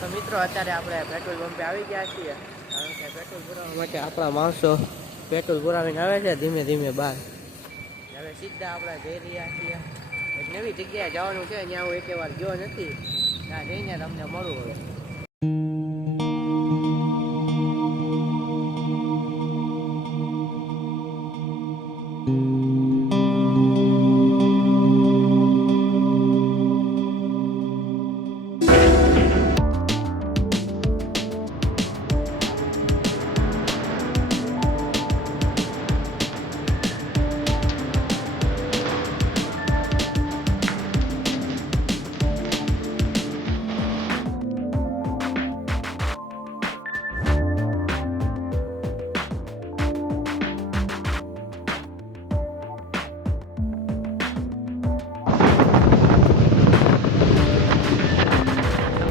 તો મિત્રો અત્યારે આપણે પેટ્રોલ પંપે આવી ગયા છીએ, કારણ કે પેટ્રોલ પુરાવવા માટે આપણા માણસો પેટ્રોલ પુરાવીને આવે છે ધીમે ધીમે બહાર. હવે સીધા આપણે જઈ રહ્યા છીએ એક નવી જગ્યાએ જવાનું છે, ત્યાં હું એક વાર ગયો નથી, ત્યાં જઈને તમને મળું હવે.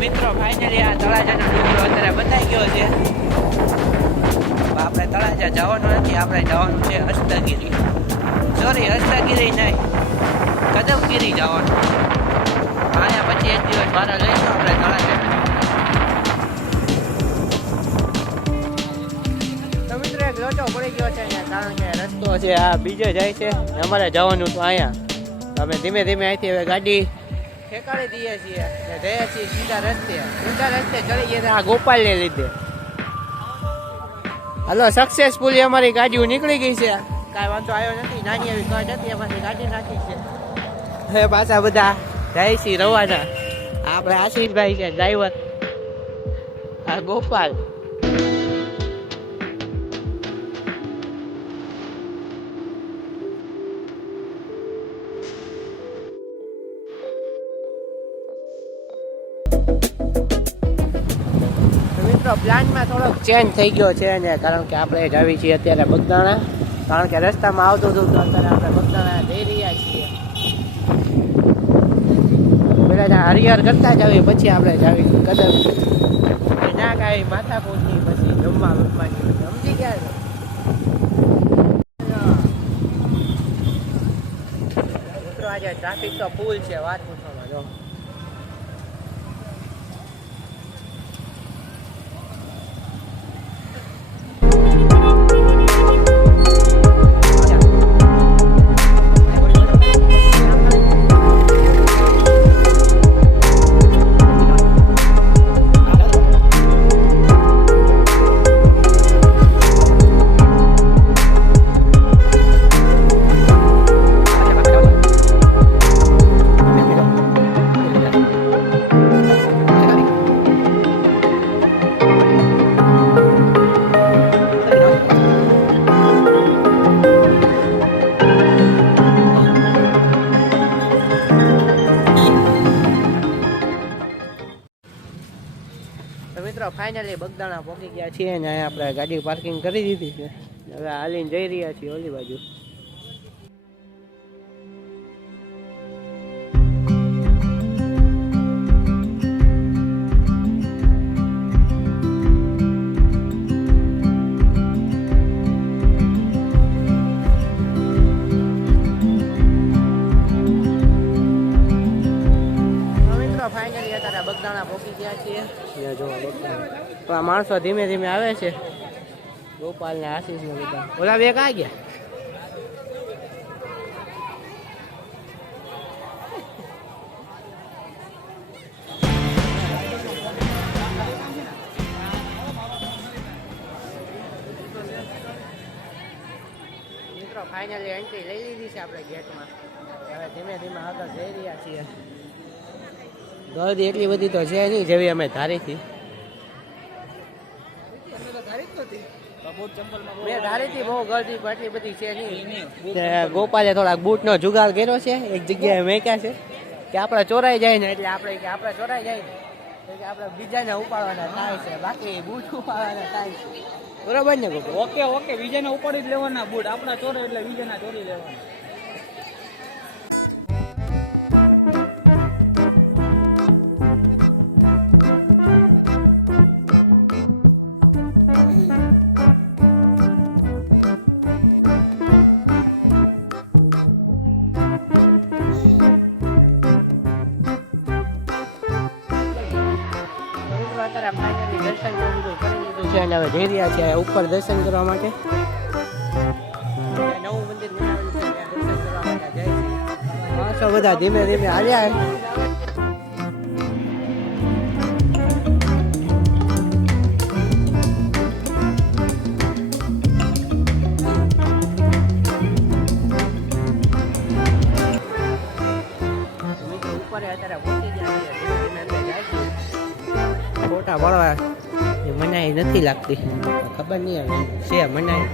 મિત્રો ફાઇનલી આ તળાજાનો ડુંગરો અત્યારે બતાવી ગયો છે. આપણે તળાજા જવાનું નથી, આપણે જવાનું છે અષ્ટગીરી. સોરી, અષ્ટગીરી નહીં, કદમગીરી જવાનું. આના પછી એક દિવસ મારા લઈશું આપણે તળાજા. તો મિત્રો એક લોચો પડી ગયો છે અહીંયા, કારણ કે રસ્તો છે આ બીજે જાય છે, અમારે જવાનું તો અહીંયા. અમે ધીમે ધીમે અહીંથી હવે ગાડી ઠેકાડી દઈએ છીએ ને જઈએ છીએ સીધા રસ્તે ચડી ગયા આ ગોપાલને લીધે. હાલો, સક્સેસફુલી અમારી ગાડીઓ નીકળી ગઈ છે, કાંઈ વાંધો આવ્યો નથી, નાની એવી કટ હતી એમાંથી ગાડી નાખી છે. હવે પાછા બધા જાય છે રવાના. આપણે આશીષભાઈ છે ડ્રાઈવર, આ ગોપાલ. પ્લાનમાં થોડોક ચેન્જ થઈ ગયો છે ને, કારણ કે આપણે જાવી છીએ અત્યારે બગદાણા, કારણ કે રસ્તામાં આવતું હતું તો અત્યારે આપણે બગદાણા જઈ રહ્યા છીએ. પેલા હરિહર કરતા જ આવી, પછી આપણે જાવી કદમ ના કાંઈ માથાકૂટની, પછી જમવા રૂપવાની, સમજી ગયા. મિત્રો આજે ટ્રાફિક તો ફૂલ છે, વાત પૂછવામાં જો. મિત્રો ફાઇનલી બગદાણા પહોંચી ગયા છીએ ને અહીંયા આપણે ગાડી પાર્કિંગ કરી દીધી છે. હવે હાલીને જઈ રહ્યા છીએ ઓલી બાજુ. ફાઇનલી અત્યારે બગદાણા પહોંચી ગયા છીએ. જો બગદાણા માણસો ધીમે ધીમે આવે છે, ગોપાલ ને આશીષ ને બધા. ઓલા બે ક્યાં ગયા? મિત્રો ફાઇનલી એન્ટ્રી લઈ લીધી છે આપણે ગેટમાં. હવે ધીમે ધીમે આગળ જઈ રહ્યા છીએ. ગરદી એટલી બધી તો છે નહીં જેવી અમે ધારી હતી. મેં ધારી હતી બહુ ગરદી એટલી બધી છે નહીં. ગોપાલે થોડાક બૂટનો જુગાડ કર્યો છે, એક જગ્યાએ મેક્યા છે કે આપણે ચોરાઈ જાય ને, એટલે આપણે ચોરાઈ જાય ને એટલે આપણે બીજાને ઉપાડવાના થાય છે, બાકી બૂટ ઉપાડવાના થાય છે. બરોબર ને ગોપાલ? ઓકે, બીજાને ઉપાડી જ લેવાના બૂટ, આપણા ચોરે એટલે બીજાના ચોરી લેવાના. અત્યારે ફાઇનલી દર્શન બધું કરી લીધું છે અને હવે જઈ રહ્યા છીએ ઉપર દર્શન કરવા માટે. નવું મંદિર બનાવેલું છે ત્યાં દર્શન કરવા માટે જાય છે. માણસો બધા ધીમે ધીમે આવ્યા. અત્યારે પહોંચી ગયા છીએ. ધીમે ધીમે અંદર જાય છે. ફોટા પાડવા એ મનાઈ નથી લાગતી, ખબર નહીં આવે છે મનાઈ.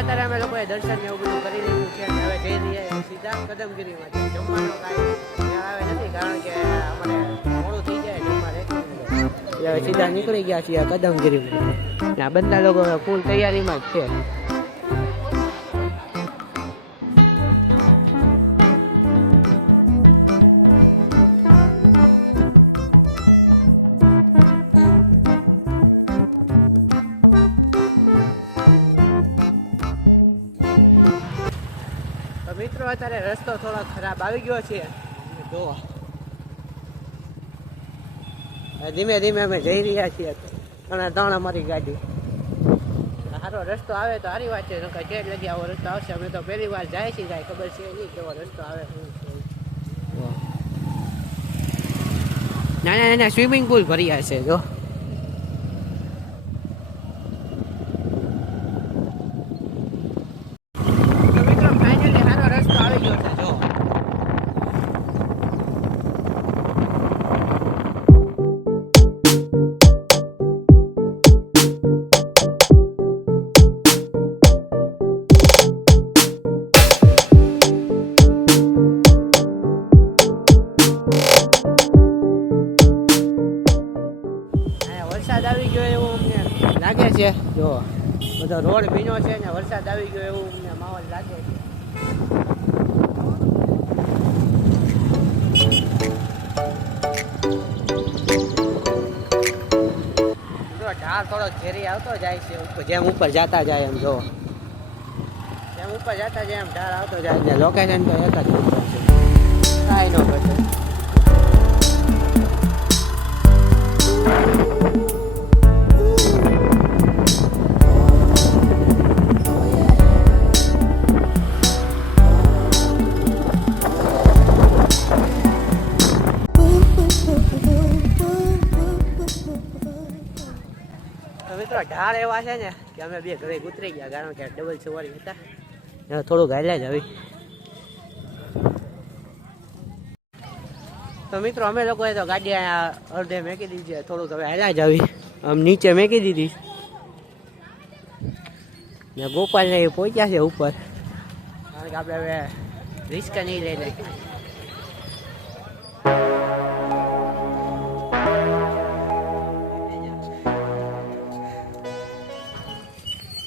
અત્યારે અમે લોકોએ દર્શન ને એવું બધું કરી લીધું છે અને હવે જઈ રહ્યા સીધા કદમગીરીમાં. જમવાનો કાંઈ ત્યાં આવે નથી કારણ કે અમારે મોડું થઈ જાય જમવા એટલે હવે સીધા નીકળી ગયા છીએ કદમગીરીમાં. અને આ બધા લોકો ફૂલ તૈયારીમાં જ છે. મિત્રો અત્યારે રસ્તો થોડો ખરાબ આવી ગયો છે. ધીમે ધીમે અમે જઈ રહ્યા છીએ અને ત્રણ અમારી ગાડી. સારો રસ્તો આવે તો સારી વાત છે. ચેટ લગી આવો રસ્તો આવશે. અમે તો પહેલી વાર જાય છીએ, કાંઈ ખબર છે નહીં કેવો રસ્તો આવે. નાના નાના સ્વિમિંગ પુલ ભર્યા છે જો. વરસાદ આવી ગયો એવું અમને લાગે છે. જો બધો રોડ ભીનો છે ને વરસાદ આવી ગયો એવું અમને માહોલ લાગે છે. ઢાળ થોડો ઝેરી આવતો જાય છે. જેમ ઉપર જતા જાય એમ જો, જેમ ઉપર જતા જાય એમ ઢાળ આવતો જાય છે. લોકેશન તો એક જ ઉપર છે, કાંઈ ન ઘટે. મિત્રો ઢાળ એવા છે ને કે અમે બે ઘરે ઉતરી ગયા કારણ કે ડબલ સવારી હતા. થોડું ગાયલા જ આવી. તો મિત્રો અમે લોકોએ તો ગાડી અડધે મેકી દીધી છે. થોડુંક હવે હાલ્યા જ આવી. આમ નીચે મેકી દીધી ને ગોપાલને એ પહોંચ્યા છે ઉપર કારણ કે આપણે હવે રિસ્ક નહીં લઈ લઈએ.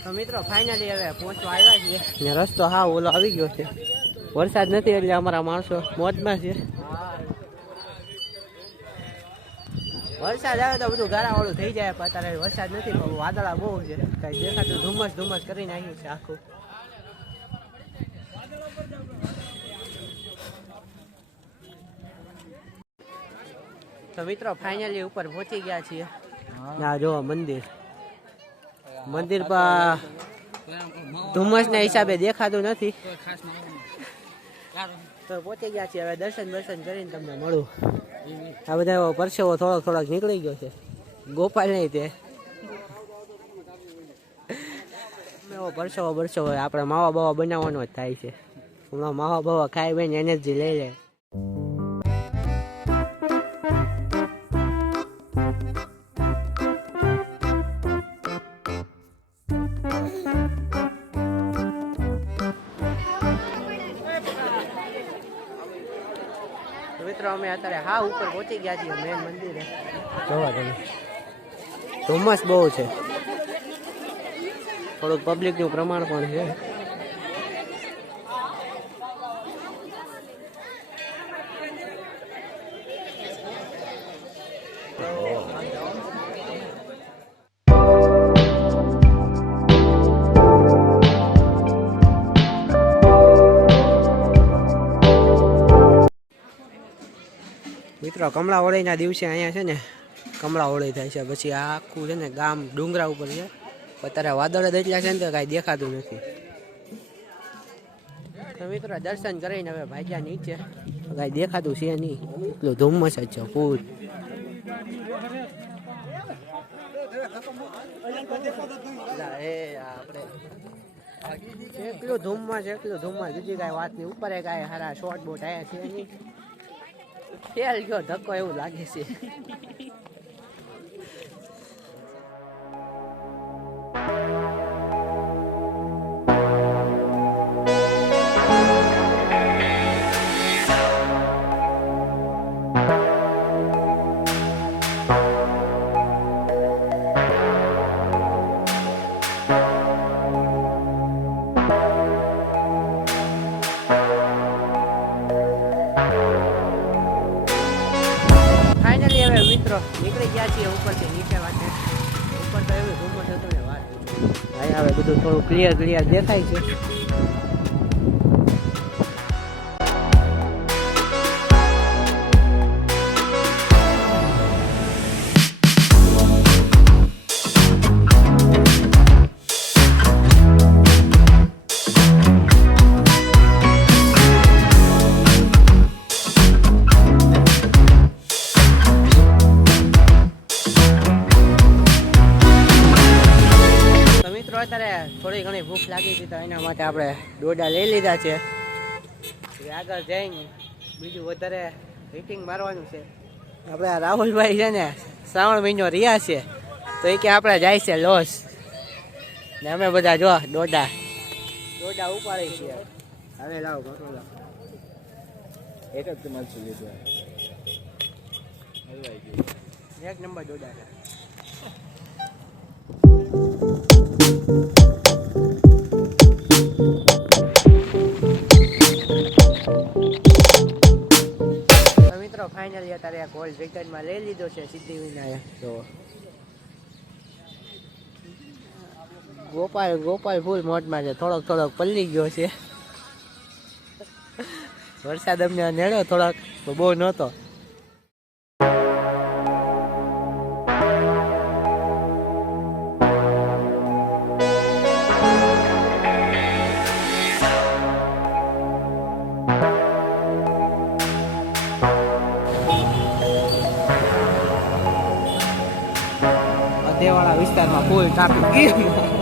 તો મિત્રો ફાઇનલી હવે પહોંચવા આવ્યા છીએ ને રસ્તો હા ઓલો આવી ગયો છે. વરસાદ નથી એટલે અમારા માણસો મોજમાં છે. વરસાદ આવે તો બધું ગારાવાળું થઈ જાય, પણ અત્યારે વરસાદ નથી, પણ વાદળા બહુ છે, કઈ દેખાતું ધુમ્મસ ધુમ્મસ કરી નાખ્યું છે આખું. તો મિત્રો ફાઇનલી ઉપર પહોંચી ગયા છીએ. આ જો મંદિર, મંદિર પર ધુમ્મસ ના હિસાબે દેખાતું નથી. તો પહોંચી ગયા છીએ હવે દર્શન કરીને તમને મળું. આ બધા એવો પરસેવો થોડોક નીકળી ગયો છે. ગોપાલ નહીં તે એવો પરસેવો આપણે માવા બાવા બનાવવાનો જ થાય છે. હમણાં માવા બાવા ખાઈ બેન એનર્જી લઈ લે. મિત્રો અમે અત્યારે ઉપર પહોંચી ગયા છીએ મેન મંદિરે. જોવા તમે ધુમ્મસ બહુ છે, થોડુંક પબ્લિકનું પ્રમાણ પણ છે. મિત્રો કમળા હોળીના દિવસે અહીંયા છે ને કમળા હોળી થાય છે. પછી આ આખું છે ને ગામ ડુંગરા ઉપર છે. અત્યારે વાદળ જ એટલા છે ને તો કાંઈ દેખાતું નથી. તો મિત્રો દર્શન કરીને હવે ભાગ્યા નીચે, કાંઈ દેખાતું છે નહીં, એટલું ધુમ્મસ જ છે ફૂલ. એટલું ધુમ્મસ બીજી કાંઈ વાત નહીં. ઉપર કાંઈ સારા શોર્ટ બોટ આવ્યા છે નહીં. ફેલ ગયો ધક્કો એવું લાગે છે. ફાઇનલી હવે મિત્રો નીકળી ગયા છીએ ઉપરથી નીચે વાટે. ઉપર તો એવી ધુમ્મસ હતો ને વાત. અહીંયા હવે બધું થોડું ક્લિયર દેખાય છે. અત્યારે થોડી ઘણી ભૂખ લાગી હતી તો એના માટે આપણે ડોડા લઈ લીધા છે. આગળ જઈને બીજું વધારે હીટિંગ મારવાનું છે. આપણે આ રાહુલભાઈ છે ને શ્રાવણ મહિનો રહ્યા છે તો એ કે આપણે જાય છે લોસ ને અમે બધા જો ડોડા ઉપાડી છીએ. હવે લાવો પકડો, એક જ તમારે લીધું, એક નંબર ડોડા છે. મિત્રો ફાઇનલી અત્યારે આ ગોલ્ડ વિકેટમાં લઈ લીધો છે સિદ્ધિવિનાયક. તો ગોપાલ ફૂલ મોટમાં છે. થોડોક પલ્લી ગયો છે. વરસાદ અમને નેડ્યો થોડોક, બહુ નહોતો. દેવાળા વિસ્તારમાં ફૂલ ટ્રાફિક.